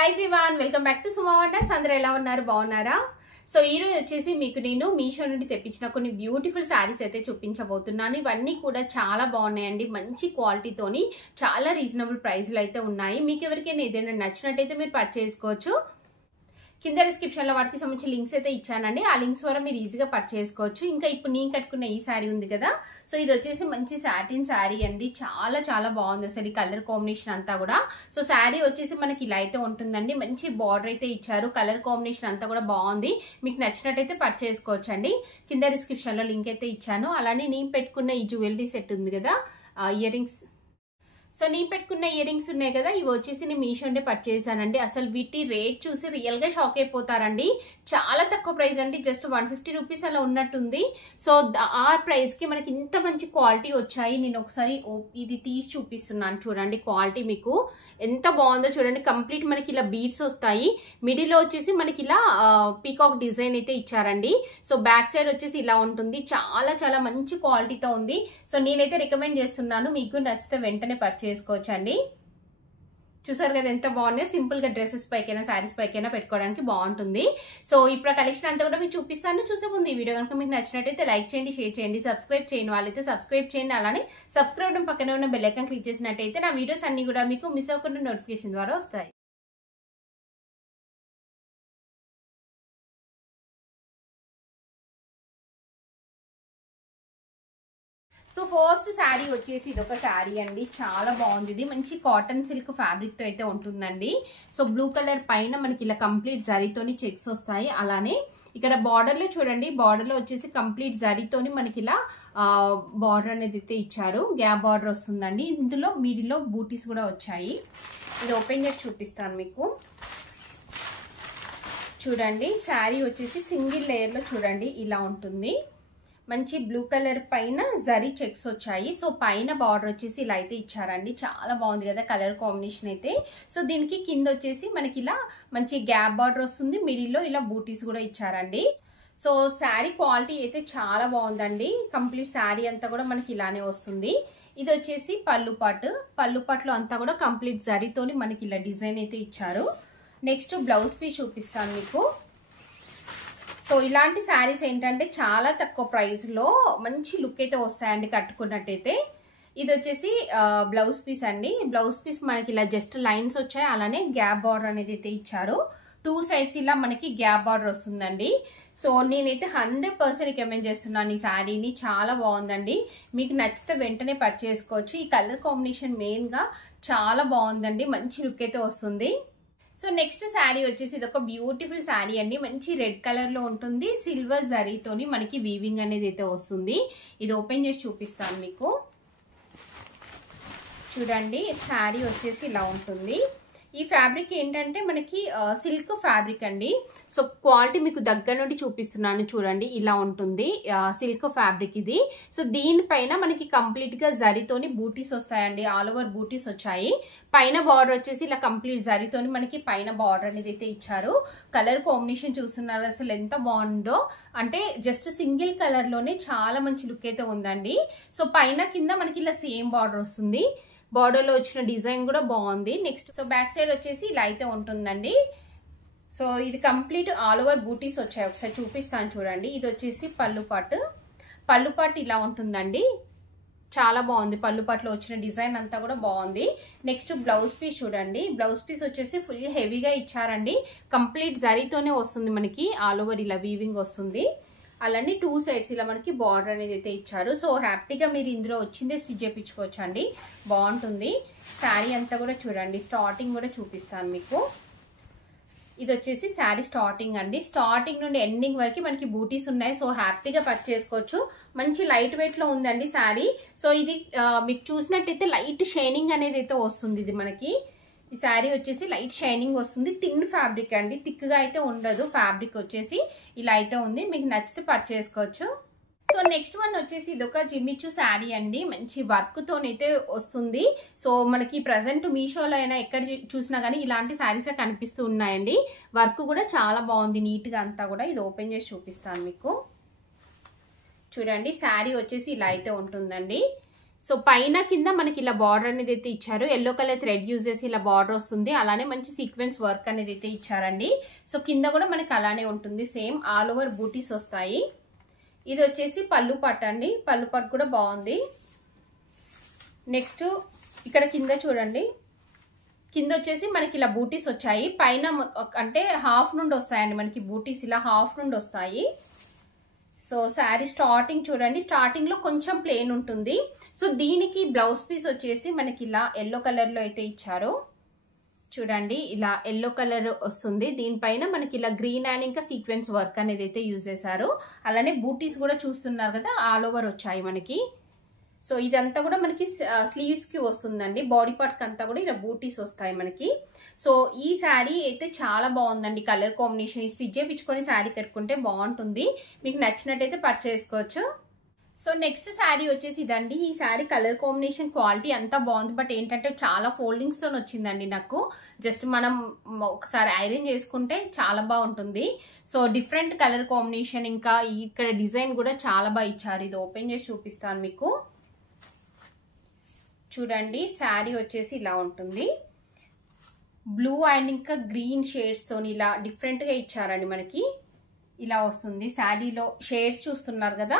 Hi everyone, welcome back to Suma Wonders. అందరూ ఎలా ఉన్నారు? బాగున్నారా? సో ఈ రోజు వచ్చేసి మీకు నేను మీషో నుండి తెప్పించిన కొన్ని బ్యూటిఫుల్ సారీస్ అయితే చూపించబోతున్నాను. ఇవన్నీ కూడా చాలా బాగున్నాయండి. మంచి క్వాలిటీతోని చాలా రీజనబుల్ ప్రైస్లో అయితే ఉన్నాయి. మీకు ఎవరికైనా ఏదైనా నచ్చినట్టయితే మీరు పర్చేస్ చేసుకోవచ్చు. కింద డిస్క్రిప్షన్ లో వాటికి సంబంధించిన లింక్స్ అయితే ఇచ్చానండి. ఆ లింక్స్ ద్వారా మీరు ఈజీగా పర్చేస్ చేసుకోవచ్చు. ఇంకా ఇప్పుడు నేను కట్టుకున్న ఈ శారీ ఉంది కదా, సో ఇది వచ్చేసి మంచి సాటిన్ శారీ అండి. చాలా చాలా బాగుంది అసలు ఈ కలర్ కాంబినేషన్ అంతా కూడా. సో శారీ వచ్చేసి మనకి ఇలా అయితే ఉంటుందండి. మంచి బార్డర్ అయితే ఇచ్చారు. కలర్ కాంబినేషన్ అంతా కూడా బాగుంది. మీకు నచ్చినట్టయితే పర్చేస్ చేసుకోవచ్చు అండి. కింద డిస్క్రిప్షన్ లో లింక్ అయితే ఇచ్చాను. అలానే నేను పెట్టుకున్న ఈ జ్యువెలరీ సెట్ ఉంది కదా, ఇయర్ రింగ్స్. సో నేను పెట్టుకున్న ఇయర్ రింగ్స్ ఉన్నాయి కదా, ఇవి వచ్చేసి నేను మీషో నుండి పర్చేస్ చేశానండి. అసలు వీటి రేట్ చూసి రియల్ గా షాక్ అయిపోతారండి. చాలా తక్కువ ప్రైస్ అండి, జస్ట్ 150 రూపీస్ అలా ఉన్నట్టుంది. సో ఆ ప్రైస్ కి మనకి ఇంత మంచి క్వాలిటీ వచ్చాయి. నేను ఒకసారి ఇది తీసి చూపిస్తున్నాను చూడండి. క్వాలిటీ మీకు ఎంత బాగుందో చూడండి. కంప్లీట్ మనకి ఇలా బీడ్స్ వస్తాయి. మిడిల్ లో వచ్చేసి మనకి ఇలా పీకాక్ డిజైన్ అయితే ఇచ్చారండి. సో బ్యాక్ సైడ్ వచ్చేసి ఇలా ఉంటుంది. చాలా చాలా మంచి క్వాలిటీతో ఉంది. సో నేనైతే రికమెండ్ చేస్తున్నాను. మీకు నచ్చితే వెంటనే పర్చేస్ చేసుకోవచ్చండి. చూసారు కదా ఎంత బాగున్నాయి. సింపుల్ గా డ్రెస్సెస్ పైకైనా శారీస్ పైకైనా పెట్టుకోవడానికి బాగుంటుంది. సో ఇప్పుడు కలెక్షన్ అంతా కూడా మీకు చూపిస్తాను. చూసే ముందు ఈ వీడియో కనుక మీకు నచ్చినట్టయితే లైక్ చేయండి, షేర్ చేయండి, సబ్స్క్రైబ్ చేయని వాళ్ళైతే సబ్స్క్రైబ్ చేయండి. అలానే సబ్స్క్రైబ్ పక్కనే ఉన్న బెల్ ఐకాన్ క్లిక్ చేసినట్టయితే నా వీడియోస్ అన్ని కూడా మీకు మిస్ అవ్వకుండా నోటిఫికేషన్ ద్వారా వస్తాయి. సో ఫస్ట్ శారీ వచ్చేసి ఇదొక శారీ అండి. చాలా బాగుంది. ఇది మంచి కాటన్ సిల్క్ ఫ్యాబ్రిక్ తో అయితే ఉంటుందండి. సో బ్లూ కలర్ పైన మనకి ఇలా కంప్లీట్ జరీతోని చెక్స్ వస్తాయి. అలానే ఇక్కడ బార్డర్ లో చూడండి, బార్డర్ లో వచ్చేసి కంప్లీట్ జరీతోని మనకి ఇలా బార్డర్ అనేది అయితే ఇచ్చారు. గ్యాప్ బార్డర్ వస్తుందండి. ఇందులో మిడిల్లో బూటీస్ కూడా వచ్చాయి. ఇది ఓపెన్ చేసి చూపిస్తాను మీకు. చూడండి శారీ వచ్చేసి సింగిల్ లేయర్ లో చూడండి ఇలా ఉంటుంది. మంచి బ్లూ కలర్ పైన జరీ చెక్స్ వచ్చాయి. సో పైన బార్డర్ వచ్చేసి ఇలా అయితే ఇచ్చారండి. చాలా బాగుంది కదా కలర్ కాంబినేషన్ అయితే. సో దీనికి కింద వచ్చేసి మనకి ఇలా మంచి గ్యాప్ బార్డర్ వస్తుంది. మిడిల్ లో ఇలా బూటీస్ కూడా ఇచ్చారండి. సో శారీ క్వాలిటీ అయితే చాలా బాగుందండి. కంప్లీట్ శారీ అంతా కూడా మనకి ఇలానే వస్తుంది. ఇది వచ్చేసి పళ్ళు పాటలో అంతా కూడా కంప్లీట్ జరీతోని మనకి ఇలా డిజైన్ అయితే ఇచ్చారు. నెక్స్ట్ బ్లౌజ్ పీస్ చూపిస్తాను మీకు. సో ఇలాంటి శారీస్ ఏంటంటే చాలా తక్కువ ప్రైస్ లో మంచి లుక్ అయితే వస్తాయండి కట్టుకున్నట్టయితే. ఇది వచ్చేసి బ్లౌజ్ పీస్ అండి. బ్లౌజ్ పీస్ మనకి ఇలా జస్ట్ లైన్స్ వచ్చాయి. అలానే గ్యాప్ బార్డర్ అనేది అయితే ఇచ్చారు. 2 సైడ్స్ ఇలా మనకి గ్యాప్ బార్డర్ వస్తుందండి. సో నేనైతే 100% రికమెండ్ చేస్తున్నాను ఈ శారీని. చాలా బాగుందండి. మీకు నచ్చితే వెంటనే పర్చేస్ చేసుకోవచ్చు. ఈ కలర్ కాంబినేషన్ మెయిన్ గా చాలా బాగుందండి. మంచి లుక్ అయితే వస్తుంది. సో నెక్స్ట్ శారీ వచ్చేసి ఇది ఒక బ్యూటిఫుల్ శారీ అండి. మంచి రెడ్ కలర్ లో ఉంటుంది. సిల్వర్ జరీతోని మనకి వీవింగ్ అనేది అయితే వస్తుంది. ఇది ఓపెన్ చేసి చూపిస్తాను మీకు. చూడండి శారీ వచ్చేసి ఇలా ఉంటుంది. ఈ ఫ్యాబ్రిక్ ఏంటంటే మనకి సిల్క్ ఫ్యాబ్రిక్ అండి. సో క్వాలిటీ మీకు దగ్గర నుండి చూపిస్తున్నాను చూడండి. ఇలా ఉంటుంది సిల్క్ ఫ్యాబ్రిక్ ఇది. సో దీనిపైన మనకి కంప్లీట్ గా జరీతోని బూటీస్ వస్తాయండి. ఆల్ ఓవర్ బూటీస్ వచ్చాయి. పైన బార్డర్ వచ్చేసి ఇలా కంప్లీట్ జరీతోని మనకి పైన బార్డర్ అనేది అయితే ఇచ్చారు. కలర్ కాంబినేషన్ చూస్తున్నారు అసలు ఎంత బాగుందో. అంటే జస్ట్ సింగిల్ కలర్ లోనే చాలా మంచి లుక్ అయితే ఉందండి. సో పైన కింద మనకి ఇలా సేమ్ బార్డర్ వస్తుంది. బార్డర్ లో వచ్చిన డిజైన్ కూడా బాగుంది. నెక్స్ట్ సో బ్యాక్ సైడ్ వచ్చేసి ఇలా అయితే ఉంటుందండి. సో ఇది కంప్లీట్ ఆల్ ఓవర్ బూటీస్ వచ్చాయి. ఒకసారి చూపిస్తాను చూడండి. ఇది వచ్చేసి పళ్ళు పాటు ఇలా ఉంటుందండి. చాలా బాగుంది. పళ్ళు పాటలో వచ్చిన డిజైన్ అంతా కూడా బాగుంది. నెక్స్ట్ బ్లౌజ్ పీస్ చూడండి. బ్లౌజ్ పీస్ వచ్చేసి ఫుల్ హెవీగా ఇచ్చారండి. కంప్లీట్ జరీతోనే వస్తుంది మనకి. ఆల్ ఓవర్ ఇలా వీవింగ్ వస్తుంది. అలానే 2 సైడ్స్ ఇలా మనకి బార్డర్ అనేది అయితే ఇచ్చారు. సో హ్యాపీగా మీరు ఇందులో వచ్చిందే స్టిచ్ చేయించుకోవచ్చు అండి. బాగుంటుంది. శారీ అంతా కూడా చూడండి. స్టార్టింగ్ కూడా చూపిస్తాను మీకు. ఇది వచ్చేసి శారీ స్టార్టింగ్ అండి. స్టార్టింగ్ నుండి ఎండింగ్ వరకు మనకి బూటీస్ ఉన్నాయి. సో హ్యాపీగా పర్చేస్ చేసుకోవచ్చు. మంచి లైట్ వెయిట్ లో ఉందండి శారీ. సో ఇది మీకు చూసినట్టయితే లైట్ షైనింగ్ అనేది అయితే వస్తుంది. ఇది మనకి ఈ శారీ వచ్చేసి లైట్ షైనింగ్ వస్తుంది. థిన్ ఫ్యాబ్రిక్ అండి. థిక్ గా అయితే ఉండదు. ఫ్యాబ్రిక్ వచ్చేసి ఇలా అయితే ఉంది. మీకు నచ్చితే పర్చేస్ చేసుకోవచ్చు. సో నెక్స్ట్ వన్ వచ్చేసి ఇదొక జిమ్మిచు శారీ అండి. మంచి వర్క్ తోనైతే వస్తుంది. సో మనకి ప్రజెంట్ మీషోలో అయినా ఎక్కడ చూసినా గానీ ఇలాంటి శారీసే కనిపిస్తూ ఉన్నాయండి. వర్క్ కూడా చాలా బాగుంది నీట్ గా అంతా కూడా. ఇది ఓపెన్ చేసి చూపిస్తాను మీకు. చూడండి శారీ వచ్చేసి ఇలా అయితే ఉంటుందండి. సో పైన కింద మనకి ఇలా బార్డర్ అనేది అయితే ఇచ్చారు. ఎల్లో కలర్ థ్రెడ్ యూజ్ చేసి ఇలా బార్డర్ వస్తుంది. అలానే మంచి సీక్వెన్స్ వర్క్ అనేది అయితే ఇచ్చారండి. సో కింద కూడా మనకి అలానే ఉంటుంది, సేమ్ ఆల్ ఓవర్ బూటీస్ వస్తాయి. ఇది వచ్చేసి పళ్ళు పట్టు అండి. పళ్ళు పట్టు కూడా బాగుంది. నెక్స్ట్ ఇక్కడ కింద చూడండి, కింద వచ్చేసి మనకి ఇలా బూటీస్ వచ్చాయి. పైన అంటే హాఫ్ నుండి వస్తాయండి మనకి బూటీస్, ఇలా హాఫ్ నుండి వస్తాయి. సో శారీ స్టార్టింగ్ చూడండి, స్టార్టింగ్ లో కొంచెం ప్లెయిన్ ఉంటుంది. సో దీనికి బ్లౌజ్ పీస్ వచ్చేసి మనకి ఇలా ఎల్లో కలర్ లో అయితే ఇచ్చారు. చూడండి ఇలా ఎల్లో కలర్ వస్తుంది. దీనిపైన మనకి ఇలా గ్రీన్ అండ్ ఇంకా సీక్వెన్స్ వర్క్ అనేది అయితే యూజ్ చేశారు. అలానే బూటీస్ కూడా చూస్తున్నారు కదా, ఆల్ ఓవర్ వచ్చాయి మనకి. సో ఇదంతా కూడా మనకి స్లీవ్స్ కి వస్తుందండి. బాడీ పార్ట్ కి అంతా కూడా ఇలా బూటీస్ వస్తాయి మనకి. సో ఈ శారీ అయితే చాలా బాగుందండి. కలర్ కాంబినేషన్ స్టిచ్ చేయించుకొని శారీ కట్టుకుంటే బాగుంటుంది. మీకు నచ్చినట్టయితే పర్చేస్ చేసుకోవచ్చు. సో నెక్స్ట్ శారీ వచ్చేసి ఇదండి. ఈ శారీ కలర్ కాంబినేషన్ క్వాలిటీ అంతా బాగుంది. బట్ ఏంటంటే చాలా ఫోల్డింగ్స్ తో వచ్చిందండి నాకు. జస్ట్ మనం ఒకసారి ఐరన్ చేసుకుంటే చాలా బాగుంటుంది. సో డిఫరెంట్ కలర్ కాంబినేషన్, ఇంకా ఇక్కడ డిజైన్ కూడా చాలా బాగా ఇచ్చారు. ఇది ఓపెన్ చేసి చూపిస్తాను మీకు. చూడండి శారీ వచ్చేసి ఇలా ఉంటుంది. బ్లూ అండ్ ఇంకా గ్రీన్ షేడ్స్ తోని ఇలా డిఫరెంట్ గా ఇచ్చారండి మనకి. ఇలా వస్తుంది శారీలో షేడ్స్ చూస్తున్నారు కదా,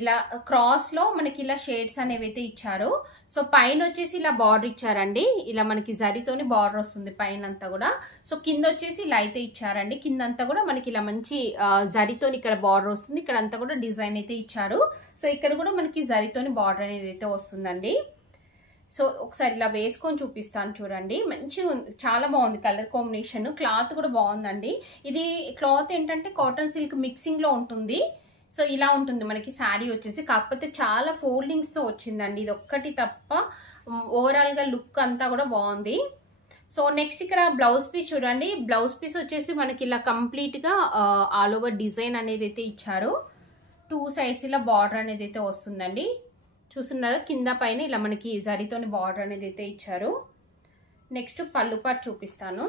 ఇలా క్రాస్ లో మనకి ఇలా షేడ్స్ అనేవి అయితే ఇచ్చారు. సో పైన వచ్చేసి ఇలా బార్డర్ ఇచ్చారండి. ఇలా మనకి జరీతోని బార్డర్ వస్తుంది పైన అంతా కూడా. సో కింద వచ్చేసి ఇలా అయితే ఇచ్చారండి. కింద అంతా కూడా మనకి ఇలా మంచి జరీతోని ఇక్కడ బార్డర్ వస్తుంది. ఇక్కడ అంతా కూడా డిజైన్ అయితే ఇచ్చారు. సో ఇక్కడ కూడా మనకి జరీతోని బార్డర్ అనేది అయితే వస్తుందండి. సో ఒకసారి ఇలా వేసుకొని చూపిస్తాను చూడండి. మంచిగా ఉంది, చాలా బాగుంది కలర్ కాంబినేషన్. క్లాత్ కూడా బాగుందండి. ఇది క్లాత్ ఏంటంటే కాటన్ సిల్క్ మిక్సింగ్ లో ఉంటుంది. సో ఇలా ఉంటుంది మనకి శారీ వచ్చేసి. కాకపోతే చాలా ఫోల్డింగ్స్ తో వచ్చిందండి, ఇది ఒక్కటి తప్ప. ఓవరాల్ గా లుక్ అంతా కూడా బాగుంది. సో నెక్స్ట్ ఇక్కడ బ్లౌజ్ పీస్ చూడండి. బ్లౌజ్ పీస్ వచ్చేసి మనకి ఇలా కంప్లీట్ గా ఆల్ ఓవర్ డిజైన్ అనేది అయితే ఇచ్చారు. 2 సైడ్స్ ఇలా బార్డర్ అనేది అయితే వస్తుందండి. చూస్తున్నారు కింద పైన ఇలా మనకి జరీతోని బార్డర్ అనేది అయితే ఇచ్చారు. నెక్స్ట్ పళ్ళు పార్ట్ చూపిస్తాను.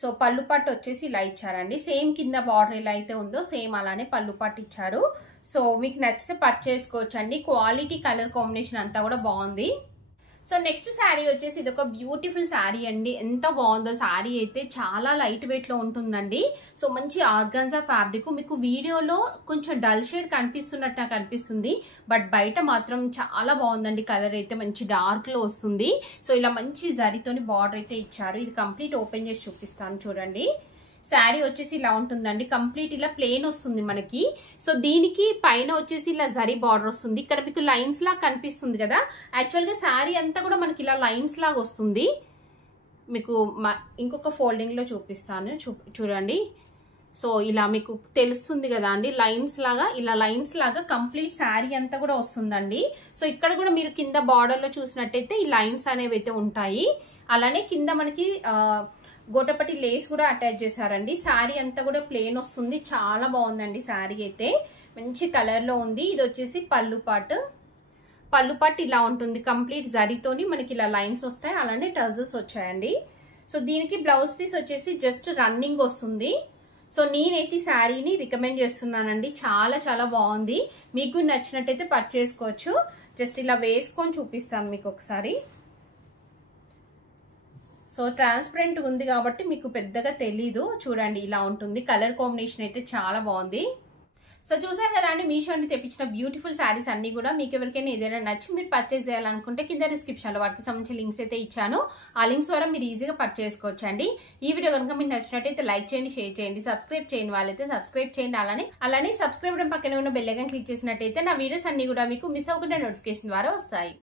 సో పళ్ళు పార్ట్ వచ్చేసి ఇలా ఇచ్చారండి. సేమ్ కింద బార్డర్ ఎలా అయితే ఉందో సేమ్ అలానే పళ్ళు పార్ట్ ఇచ్చారు. సో మీకు నచ్చితే పర్చేస్ చేసుకోవచ్చండి. క్వాలిటీ కలర్ కాంబినేషన్ అంతా కూడా బాగుంది. సో నెక్స్ట్ శారీ వచ్చేసి ఇది ఒక బ్యూటిఫుల్ శారీ అండి. ఎంత బాగుందో శారీ అయితే, చాలా లైట్ వెయిట్ లో ఉంటుందండి. సో మంచి ఆర్గాన్జా ఫ్యాబ్రిక్. మీకు వీడియోలో కొంచెం డల్ షేడ్ కనిపిస్తున్నట్టు నాకు అనిపిస్తుంది, బట్ బయట మాత్రం చాలా బాగుందండి. కలర్ అయితే మంచి డార్క్ లో వస్తుంది. సో ఇలా మంచి జరీతోని బార్డర్ అయితే ఇచ్చారు. ఇది కంప్లీట్ ఓపెన్ చేసి చూపిస్తాను చూడండి. శారీ వచ్చేసి ఇలా ఉంటుందండి. కంప్లీట్ ఇలా ప్లేన్ వస్తుంది మనకి. సో దీనికి పైన వచ్చేసి ఇలా జరీ బార్డర్ వస్తుంది. ఇక్కడ మీకు లైన్స్ లాగా కనిపిస్తుంది కదా, యాక్చువల్ గా శారీ అంతా కూడా మనకి ఇలా లైన్స్ లాగా వస్తుంది. మీకు ఇంకొక ఫోల్డింగ్ లో చూపిస్తాను చూడండి. సో ఇలా మీకు తెలుస్తుంది కదా అండి, లైన్స్ లాగా, ఇలా లైన్స్ లాగా కంప్లీట్ శారీ అంతా కూడా వస్తుందండి. సో ఇక్కడ కూడా మీరు కింద బార్డర్ లో చూసినట్టయితే ఈ లైన్స్ అనేవి అయితే ఉంటాయి. అలానే కింద మనకి గోటపట్టి లేస్ కూడా అటాచ్ చేశారండి. శారీ అంతా కూడా ప్లేన్ వస్తుంది. చాలా బాగుందండి శారీ అయితే, మంచి కలర్ లో ఉంది. ఇది వచ్చేసి పళ్ళు పార్ట్. పళ్ళు పార్ట్ ఇలా ఉంటుంది. కంప్లీట్ జరీతోని మనకి ఇలా లైన్స్ వస్తాయి, అలానే టజల్స్ వచ్చాయండి. సో దీనికి బ్లౌజ్ పీస్ వచ్చేసి జస్ట్ రన్నింగ్ వస్తుంది. సో నేనైతే శారీని రికమెండ్ చేస్తున్నానండి. చాలా చాలా బాగుంది. మీకు నచ్చినట్టయితే పర్చేస్ చేసుకోవచ్చు. జస్ట్ ఇలా వేసుకొని చూపిస్తాను మీకు ఒకసారి. సో ట్రాన్స్పరెంట్ ఉంది కాబట్టి మీకు పెద్దగా తెలీదు. చూడండి ఇలా ఉంటుంది. కలర్ కాంబినేషన్ అయితే చాలా బాగుంది. సో చూసారు కదా అండి, మీషో నుండి తెప్పించిన బ్యూటిఫుల్ శారీస్ అన్ని కూడా. మీకు ఎవరికైనా ఏదైనా నచ్చి మీరు పర్చేస్ చేయాలనుకుంటే కింద డిస్క్రిప్షన్ లో వాటికి సంబంధించిన లింక్స్ అయితే ఇచ్చాను. ఆ లింక్స్ ద్వారా మీరు ఈజీగా పర్చేస్ చేసుకోవచ్చు అండి. ఈ వీడియో కనుక మీకు నచ్చినట్టయితే లైక్ చేయండి, షేర్ చేయండి, సబ్స్క్రైబ్ చేయండి వాళ్ళైతే సబ్స్క్రైబ్ చేయండి. అలానే సబ్స్క్రైబ్ పక్కన ఉన్న బెల్ ఐకాన్ క్లిక్ చేసినట్టయితే నా వీడియోస్ అన్ని కూడా మీకు మిస్ అవ్వకుండా నోటిఫికేషన్ ద్వారా వస్తాయి.